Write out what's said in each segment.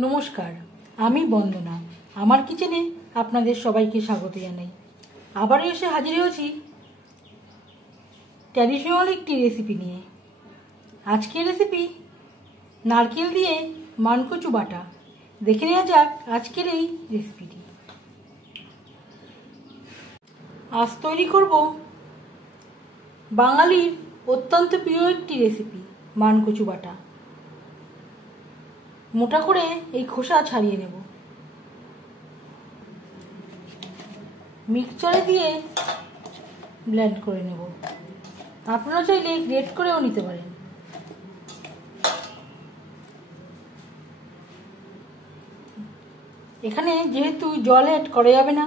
নমস্কার, আমি বন্দনা। আমার কিচেনে আপনাদের সবাইকে স্বাগত জানাই। আবারও এসে হাজির হয়েছি ট্র্যাডিশনাল একটি রেসিপি নিয়ে। আজকের রেসিপি নারকেল দিয়ে মানকচু বাটা। দেখে নেওয়া যাক আজকের এই রেসিপিটি। আজ তৈরি করব বাঙালির অত্যন্ত প্রিয় একটি রেসিপি, মানকচু বাটা। মোটা করে এই খোসা ছাড়িয়ে নেব। মিক্সচারে দিয়ে ব্লেন্ড করে নেব। আপনারা চাইলে গ্রেট করেও নিতে পারেন। এখানে যেহেতু জল অ্যাড করা যাবে না,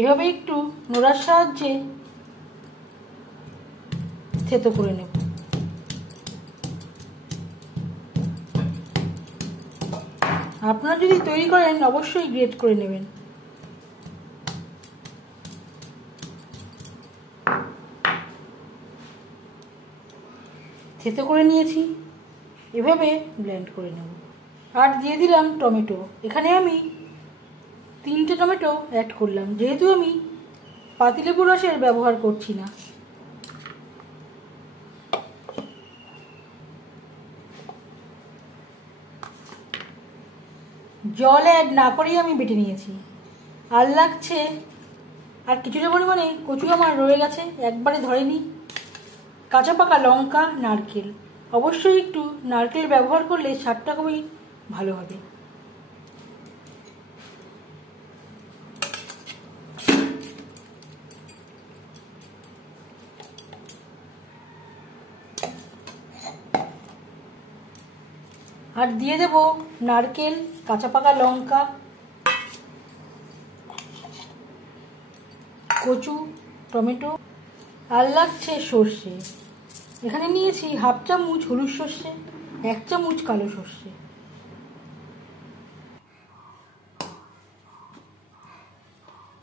এভাবে একটু নোড়ার সাহায্যে থেতো করে নেব। আপনারা যদি তৈরি করেন অবশ্যই গ্রেট করে নেবেন। থেতো করে নিয়েছি, এভাবে ব্লেন্ড করে নেব। আর দিয়ে দিলাম টমেটো। এখানে আমি 3টে টমেটো অ্যাড করলাম, যেহেতু আমি পাতিলেবুর রসের ব্যবহার করছি না। জল অ্যাড না করেই আমি বেটে নিয়েছি। আর লাগছে আর কিছুটা পরিমাণে কচু আমার রয়ে গেছে, একবারে ধরেনি। কাঁচা পাকা লঙ্কা, নারকেল। অবশ্যই একটু নারকেল ব্যবহার করলে স্বাদটা খুবই ভালো হবে। আর দিয়ে দেব নারকেল, কাঁচা পাকা লঙ্কা, কচু, টমেটো। আর লাগছে সর্ষে। এখানে নিয়েছি 1/2 চামচ হলুদ সর্ষে, 1 চামচ কালো সর্ষে।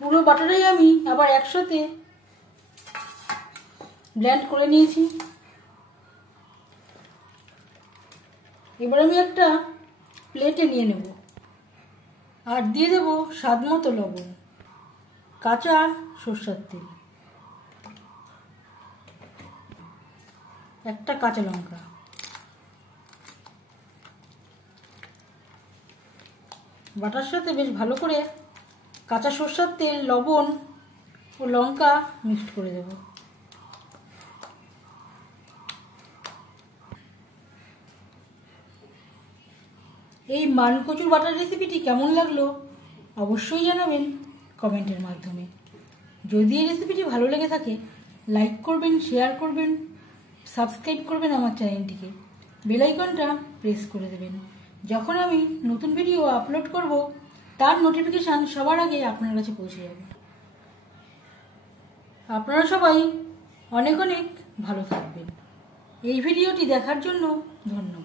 পুরো বাটাটাই আমি আবার একসাথে ব্লেন্ড করে নিয়েছি। এবার আমি একটা প্লেটে নিয়ে নেব। আর দিয়ে দেব স্বাদ মতো লবণ, কাঁচা সরষের তেল, একটা কাঁচা লঙ্কা। বাটার সাথে বেশ ভালো করে কাঁচা সরষের তেল, লবণ ও লঙ্কা মিক্সড করে দেব। এই মানকচুর বাটার রেসিপিটি কেমন লাগলো অবশ্যই জানাবেন কমেন্টের মাধ্যমে। যদি এই রেসিপিটি ভালো লেগে থাকে লাইক করবেন, শেয়ার করবেন, সাবস্ক্রাইব করবেন আমার চ্যানেলটিকে। বেল আইকনটা প্রেস করে দেবেন। যখন আমি নতুন ভিডিও আপলোড করব তার নোটিফিকেশান সবার আগে আপনার কাছে পৌঁছে যাবে। আপনারা সবাই অনেক অনেক ভালো থাকবেন। এই ভিডিওটি দেখার জন্য ধন্যবাদ।